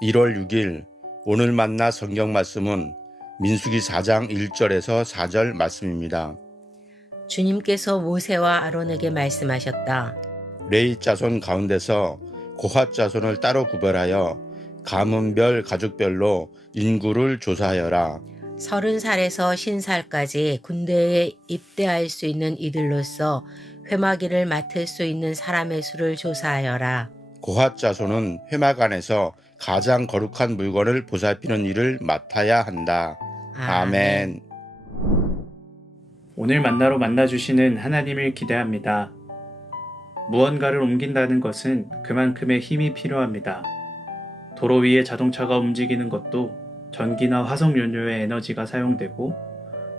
1월 6일 오늘 만나 성경 말씀은 민수기 4장 1절에서 4절 말씀입니다. 주님께서 모세와 아론에게 말씀하셨다. 레위 자손 가운데서 고핫 자손을 따로 구별하여 가문별 가족별로 인구를 조사하여라. 30살에서 50살까지 군대에 입대할 수 있는 이들로서 회마기를 맡을 수 있는 사람의 수를 조사하여라. 고핫 자손은 회막 안에서 가장 거룩한 물건을 보살피는 일을 맡아야 한다. 아멘. 오늘 만나로 만나주시는 하나님을 기대합니다. 무언가를 옮긴다는 것은 그만큼의 힘이 필요합니다. 도로 위에 자동차가 움직이는 것도 전기나 화석연료의 에너지가 사용되고,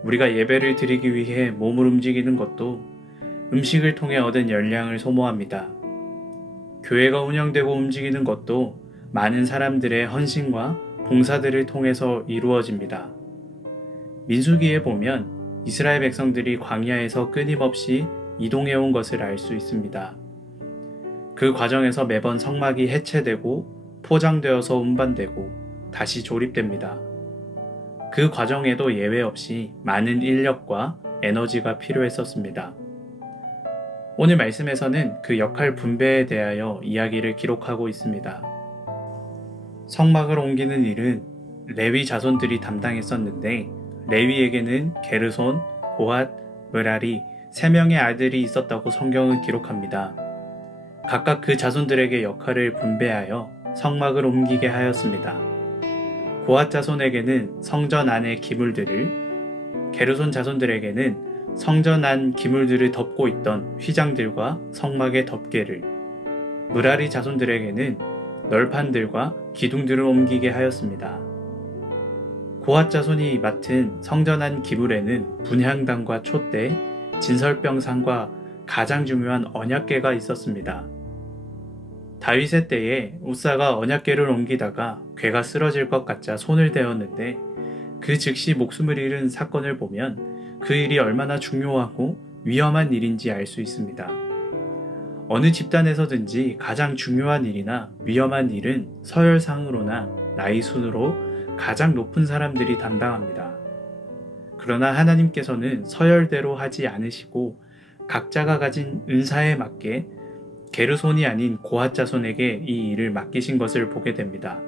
우리가 예배를 드리기 위해 몸을 움직이는 것도 음식을 통해 얻은 열량을 소모합니다. 교회가 운영되고 움직이는 것도 많은 사람들의 헌신과 봉사들을 통해서 이루어집니다. 민수기에 보면 이스라엘 백성들이 광야에서 끊임없이 이동해온 것을 알 수 있습니다. 그 과정에서 매번 성막이 해체되고 포장되어서 운반되고 다시 조립됩니다. 그 과정에도 예외 없이 많은 인력과 에너지가 필요했었습니다. 오늘 말씀에서는 그 역할 분배에 대하여 이야기를 기록하고 있습니다. 성막을 옮기는 일은 레위 자손들이 담당했었는데, 레위에게는 게르손, 고핫, 므라리 3명의 아들이 있었다고 성경은 기록합니다. 각각 그 자손들에게 역할을 분배하여 성막을 옮기게 하였습니다. 고핫 자손에게는 성전 안의 기물들을, 게르손 자손들에게는 성전 안 기물들을 덮고 있던 휘장들과 성막의 덮개를, 므라리 자손들에게는 널판들과 기둥들을 옮기게 하였습니다. 고핫 자손이 맡은 성전 안 기물에는 분향단과 촛대, 진설병상과 가장 중요한 언약궤가 있었습니다. 다윗의 때에 우사가 언약궤를 옮기다가 궤가 쓰러질 것 같자 손을 대었는데, 그 즉시 목숨을 잃은 사건을 보면 그 일이 얼마나 중요하고 위험한 일인지 알 수 있습니다. 어느 집단에서든지 가장 중요한 일이나 위험한 일은 서열상으로나 나이 순으로 가장 높은 사람들이 담당합니다. 그러나 하나님께서는 서열대로 하지 않으시고 각자가 가진 은사에 맞게 게르손이 아닌 고핫 자손에게 이 일을 맡기신 것을 보게 됩니다.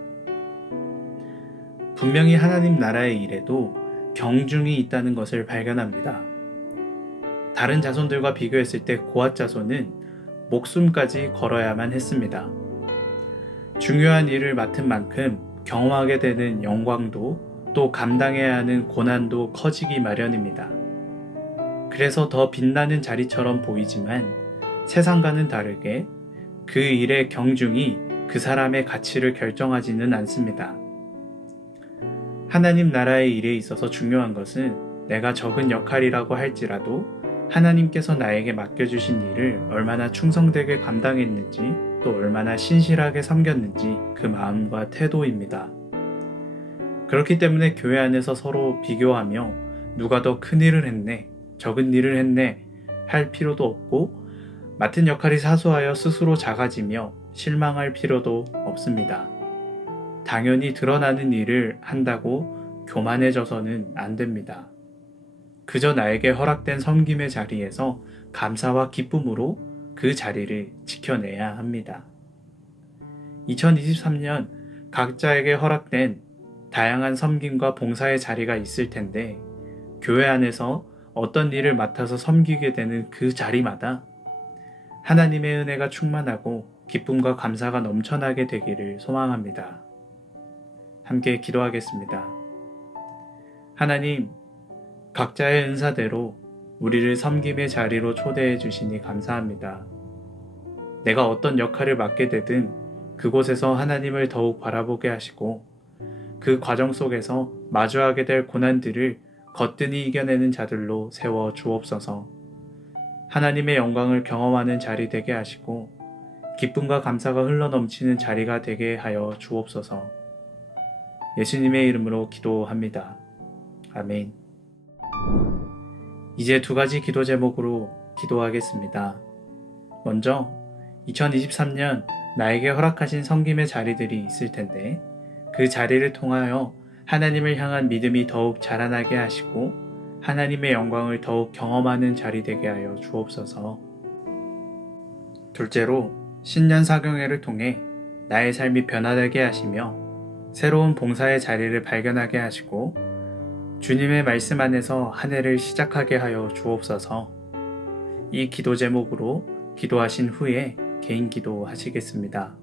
분명히 하나님 나라의 일에도 경중이 있다는 것을 발견합니다. 다른 자손들과 비교했을 때 고핫 자손은 목숨까지 걸어야만 했습니다. 중요한 일을 맡은 만큼 경험하게 되는 영광도 또 감당해야 하는 고난도 커지기 마련입니다. 그래서 더 빛나는 자리처럼 보이지만 세상과는 다르게 그 일의 경중이 그 사람의 가치를 결정하지는 않습니다. 하나님 나라의 일에 있어서 중요한 것은 내가 적은 역할이라고 할지라도 하나님께서 나에게 맡겨주신 일을 얼마나 충성되게 감당했는지, 또 얼마나 신실하게 섬겼는지 그 마음과 태도입니다. 그렇기 때문에 교회 안에서 서로 비교하며 누가 더 큰 일을 했네, 적은 일을 했네 할 필요도 없고, 맡은 역할이 사소하여 스스로 작아지며 실망할 필요도 없습니다. 당연히 드러나는 일을 한다고 교만해져서는 안 됩니다. 그저 나에게 허락된 섬김의 자리에서 감사와 기쁨으로 그 자리를 지켜내야 합니다. 2023년 각자에게 허락된 다양한 섬김과 봉사의 자리가 있을 텐데, 교회 안에서 어떤 일을 맡아서 섬기게 되는 그 자리마다 하나님의 은혜가 충만하고 기쁨과 감사가 넘쳐나게 되기를 소망합니다. 함께 기도하겠습니다. 하나님, 각자의 은사대로 우리를 섬김의 자리로 초대해 주시니 감사합니다. 내가 어떤 역할을 맡게 되든 그곳에서 하나님을 더욱 바라보게 하시고, 그 과정 속에서 마주하게 될 고난들을 거뜬히 이겨내는 자들로 세워 주옵소서. 하나님의 영광을 경험하는 자리 되게 하시고 기쁨과 감사가 흘러넘치는 자리가 되게 하여 주옵소서. 예수님의 이름으로 기도합니다. 아멘. 이제 2가지 기도 제목으로 기도하겠습니다. 먼저 2023년 나에게 허락하신 섬김의 자리들이 있을 텐데, 그 자리를 통하여 하나님을 향한 믿음이 더욱 자라나게 하시고 하나님의 영광을 더욱 경험하는 자리 되게 하여 주옵소서. 둘째로, 신년 사경회를 통해 나의 삶이 변화되게 하시며 새로운 봉사의 자리를 발견하게 하시고 주님의 말씀 안에서 한 해를 시작하게 하여 주옵소서. 이 기도 제목으로 기도하신 후에 개인 기도 하시겠습니다.